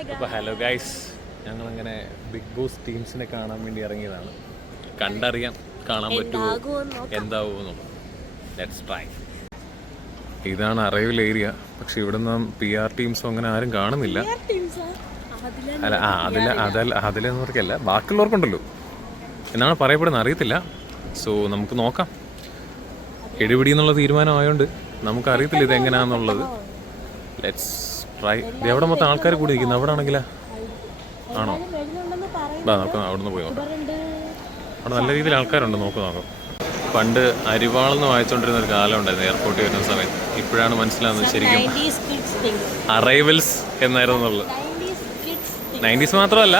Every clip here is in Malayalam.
അപ്പോൾ ഹലോ ഗൈസ്, ഞങ്ങളിങ്ങനെ ബിഗ് ബോസ് ടീംസിനെ കാണാൻ വേണ്ടി ഇറങ്ങിയതാണ്. കണ്ടറിയാം കാണാൻ പറ്റുമോ എന്താവുമോ. Let's try. ഇതാണ് അറൈവൽ ഏരിയ. പക്ഷെ ഇവിടെ നിന്നും PR ടീംസും അങ്ങനെ ആരും കാണുന്നില്ല. അല്ല അതിലെന്ന് പറയല്ല, ബാക്കിയുള്ളവർക്കുണ്ടല്ലോ എന്നാണ് പറയപ്പെടുന്നത്, അറിയത്തില്ല. സോ നമുക്ക് നോക്കാം. എടുപിടി എന്നുള്ള തീരുമാനമായതുകൊണ്ട് നമുക്കറിയത്തില്ല ഇതെങ്ങനെയാണെന്നുള്ളത്. Let's try. എവിടെ മൊത്തം ആൾക്കാർ കൂടി നിൽക്കുന്നു. അവിടെ ആണെങ്കിലാ ആണോ? നോക്കാം, അവിടെ നിന്ന് പോയി നോക്കാം. അവിടെ നല്ല രീതിയിൽ ആൾക്കാരുണ്ട്, നോക്കാം. പണ്ട് അരിവാളെന്ന് വായിച്ചുകൊണ്ടിരുന്ന ഒരു കാലം ഉണ്ടായിരുന്നു എയർപോർട്ടിൽ വരുന്ന സമയത്ത്. ഇപ്പോഴാണ് മനസ്സിലാകുന്നത് ശരിക്കും അറൈവൽസ് എന്നായിരുന്നു എന്നുള്ളത്. 90s മാത്രമല്ല,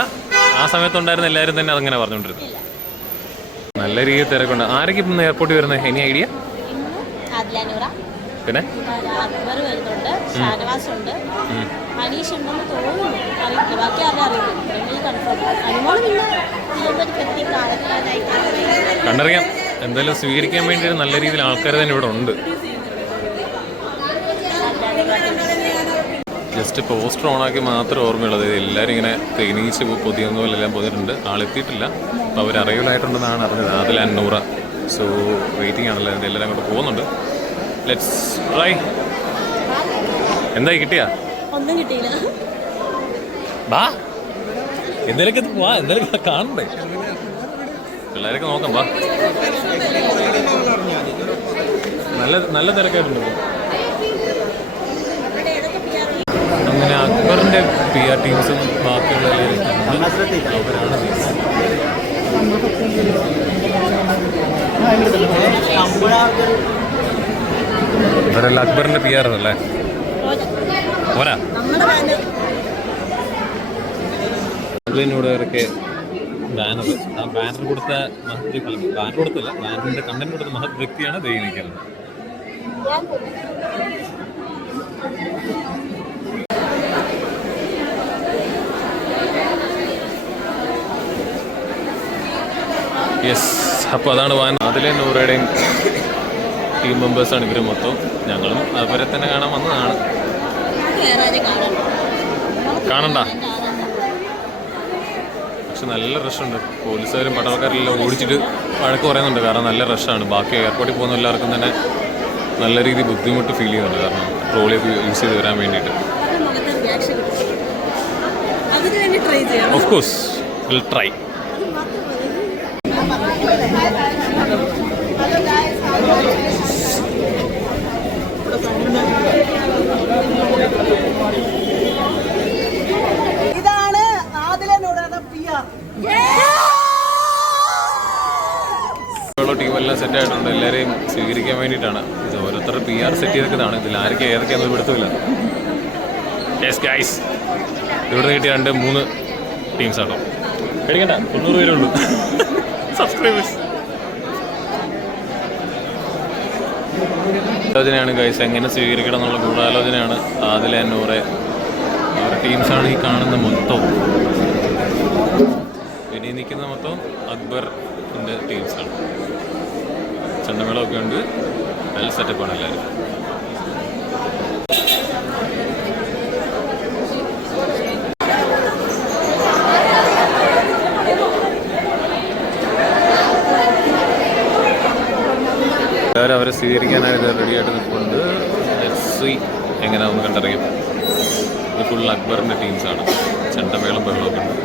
ആ സമയത്തുണ്ടായിരുന്ന എല്ലാവരും തന്നെ അതങ്ങനെ പറഞ്ഞുകൊണ്ടിരുന്നു. നല്ല രീതിയിൽ തിരക്കുണ്ട്. ആരൊക്കെ ഇപ്പം എയർപോർട്ടിൽ വരുന്നത്? Any idea? പിന്നെ കണ്ടറിയാം. എന്തായാലും സ്വീകരിക്കാൻ വേണ്ടി നല്ല രീതിയിൽ ആൾക്കാർ തന്നെ ഇവിടെ ഉണ്ട്. ജസ്റ്റ് പോസ്റ്റർ ഓണാക്കി മാത്രമേ ഓർമ്മയുള്ളത്. എല്ലാവരും ഇങ്ങനെ തേനീച്ച് പൊതിയുന്ന പോലെ എല്ലാം പൊതിയിട്ടുണ്ട്. ആളെത്തിയിട്ടില്ല. അപ്പോൾ അവർ അറൈവലായിട്ടുണ്ടെന്നാണ് അറിഞ്ഞത്. അതിൽ അന്നൂറ. സോ വെയിറ്റിംഗ് ആണല്ലോ. എല്ലാവരും അങ്ങോട്ട് പോകുന്നുണ്ട്. Let's try. എന്തായി, കിട്ടിയാ? ഒന്നും കിട്ടിയില്ല. ബാ, എന്തെങ്കിലുമൊക്കെ വാ, എന്തെങ്കിലും കാണണ്ടേ? പിള്ളേരൊക്കെ നോക്കാം. വാ, നല്ല തിരക്കായിട്ടുണ്ട്. അങ്ങനെ അക്ബറിന്റെ PR ടീംസും ബാക്കിയുള്ള അവരാണ്. ഇവരെല്ലാം അക്ബറിന്റെ PR അല്ലേ? പോരാ, അതിലൂടെ ബാനർ. ആ ബാനർ കൊടുത്ത ബാനർ കൊടുത്തില്ല, ബാനറിന്റെ കണ്ടന്റ് കൊടുത്ത മഹത് വ്യക്തിയാണ് ദൈനിക്കുന്നത്. യെസ്, അപ്പോൾ അതാണ് അതിലെ നൂറയുടെയും ടീം മെമ്പേഴ്സാണ് ഇവർ മൊത്തം. ഞങ്ങളും അവരെ തന്നെ കാണാൻ വന്നതാണ്. കാണണ്ട, പക്ഷെ നല്ല റഷുണ്ട്. പോലീസുകാരും പട്ടാളക്കാരെല്ലാം ഓടിച്ചിട്ട് വഴക്ക് പറയുന്നുണ്ട്. കാരണം നല്ല റഷാണ്. ബാക്കി എയർപോർട്ടിൽ പോകുന്ന എല്ലാവർക്കും തന്നെ നല്ല രീതിയിൽ ബുദ്ധിമുട്ട് ഫീൽ ചെയ്യുന്നുണ്ട്. കാരണം ട്രോളിയൊക്കെ യൂസ് ചെയ്ത് വരാൻ വേണ്ടിയിട്ട്. Of course will try. ഇതാണ് ആദിലനോടാണ് PR. ടീമെല്ലാം സെറ്റ് ആയിട്ടുണ്ട്. എല്ലാവരെയും സ്വീകരിക്കാൻ വേണ്ടിയിട്ടാണ്. ഇത് ഓരോരുത്തരുടെ PR സെറ്റ് ചെയ്തൊക്കെയാണ്. ഇതിൽ ആരൊക്കെ ഏതൊക്കെയാണെന്ന് പിടുത്തമില്ല. യെസ് ഗൈസ്, ഇവിടെ കിട്ടിയ 2-3 ടീംസാണോ? പേടിക്കണ്ട, 90 പേരുള്ളൂ സബ്സ്ക്രൈബേഴ്സ്. ആലോചനയാണ് ഗൈസ്, എങ്ങനെ സ്വീകരിക്കണം എന്നുള്ള ഗൂഢാലോചനയാണ്. അതിലെ അന്നൂറെ അവരുടെ ടീംസാണ് ഈ കാണുന്ന മൊത്തം. ഇനി നിൽക്കുന്ന മൊത്തം അക്ബറിൻ്റെ ടീംസാണ്. ചെണ്ടമേളമൊക്കെ ഉണ്ട്. വെൽ സെറ്റപ്പാണ് എല്ലാവരും. എല്ലാവരും അവരെ സ്വീകരിക്കാനായിട്ട് റെഡിയായിട്ട് നിൽക്കുന്നുണ്ട്. SC എങ്ങനെയാണെന്ന് കണ്ടറിയാം. ഇത് ഫുൾ അക്ബറിൻ്റെ ടീംസാണ്. ചെണ്ടമേളം ബഹളമൊക്കെ ഉണ്ട്.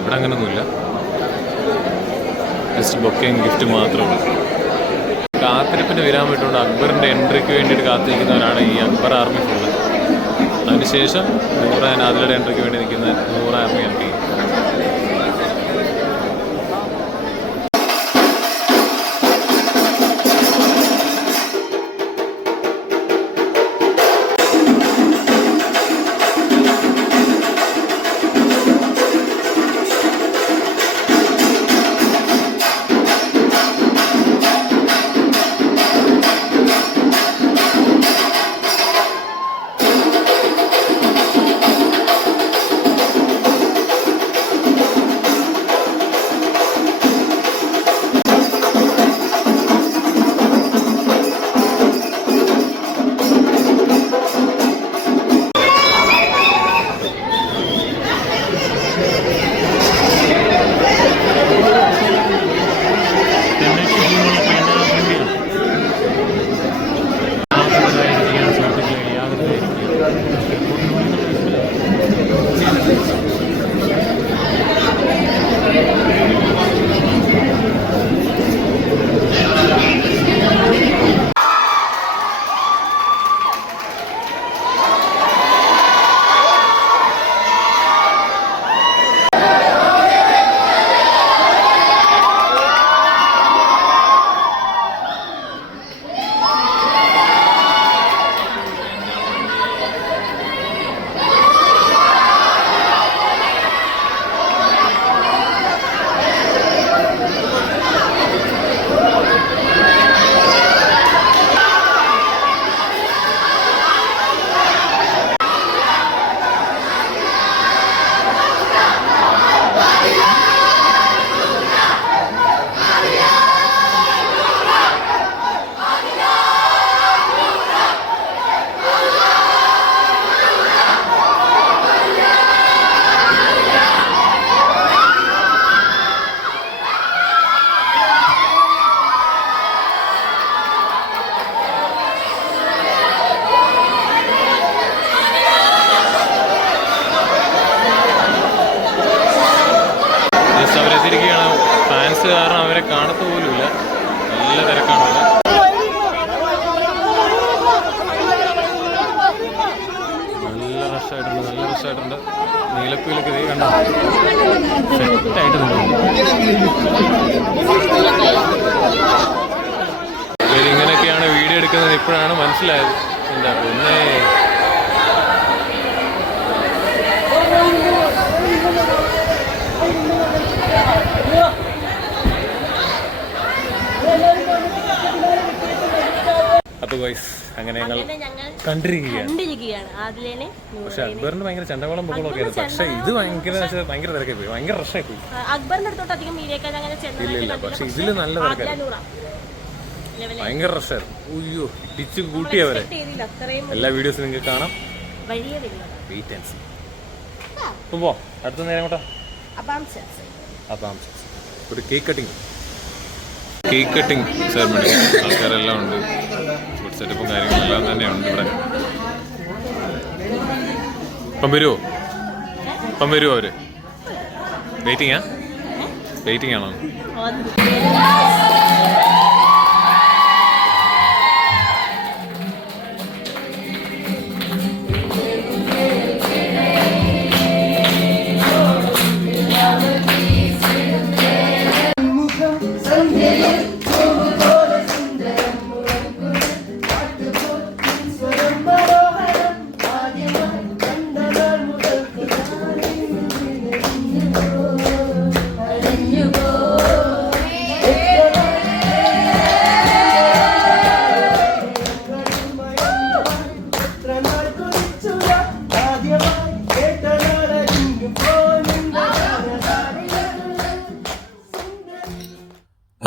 ഇവിടെ അങ്ങനെയൊന്നുമില്ല. ജസ്റ്റ് ബൊക്കയും ഗിഫ്റ്റ് മാത്രമേ ഉള്ളൂ. കാത്തിരിപ്പിന് വിരാൻ പറ്റുകൊണ്ട് അക്ബറിൻ്റെ എൻട്രിക്ക് വേണ്ടിയിട്ട് കാത്തിരിക്കുന്നവരാണ് ഈ അക്ബർ ആർമി ഫുള്ള്. അതിനുശേഷം അതിലൂടെ എൻട്രിക്ക് വേണ്ടി നിൽക്കുന്ന 100 ആർമി എൻട്രി. കാണത്ത പോലുമില്ല. നല്ല തിരക്കാണ്. നല്ല റഷായിട്ടുണ്ട്, നല്ല റഷായിട്ടുണ്ട്. നീലക്കുയിലൊക്കെ ഇതേ കണ്ടോ സെറ്റായിട്ട് ഇങ്ങനെയൊക്കെയാണ് വീഡിയോ എടുക്കുന്നത്. ഇപ്പോഴാണ് മനസ്സിലായത്. എന്താ ഒന്നേ അപ്പൊ ഗൈസ് അങ്ങനെ ഞങ്ങൾ കണ്ടിരിക്കുകയാണ്. പക്ഷെ അക്ബറിന് ഭയങ്കര ചണ്ടവളം ബഹളമൊക്കെ ആയിരുന്നു. പക്ഷെ ഇത് ഭയങ്കര തിരക്കായി പോയി, ഭയങ്കര റഷായി പോയി. ഇല്ല പക്ഷെ ഇതില് നല്ല തിരക്കായിരുന്നു, ഭയങ്കര റഷായിരുന്നു. ഉയ്യോ ഇടിച്ചു കൂട്ടിയവരെ. എല്ലാ വീഡിയോസും നിങ്ങൾക്ക് കാണാം. Wait and see. ഇപ്പൊ പോ അടുത്ത നേരം കൂട്ടാ. ഒരു കേക്ക് കട്ടിങ് സെറമണി. ആൾക്കാരെല്ലാം ഉണ്ട്, ഫുഡ് സെറ്റപ്പും കാര്യങ്ങളെല്ലാം തന്നെ ഉണ്ട് ഇവിടെ. ഇപ്പം വരുമോ അവര്? വെയിറ്റിംഗ് ആണോ?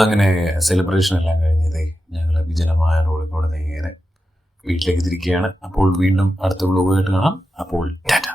അങ്ങനെ സെലിബ്രേഷൻ എല്ലാം കഴിഞ്ഞതേ ഞങ്ങൾ വിജനമായ റോഡിൽ കൂടെ നേരെ വീട്ടിലേക്ക് തിരിക്കുകയാണ്. അപ്പോൾ വീണ്ടും അടുത്ത വ്ലോഗായിട്ട് കാണാം. അപ്പോൾ ടാറ്റ.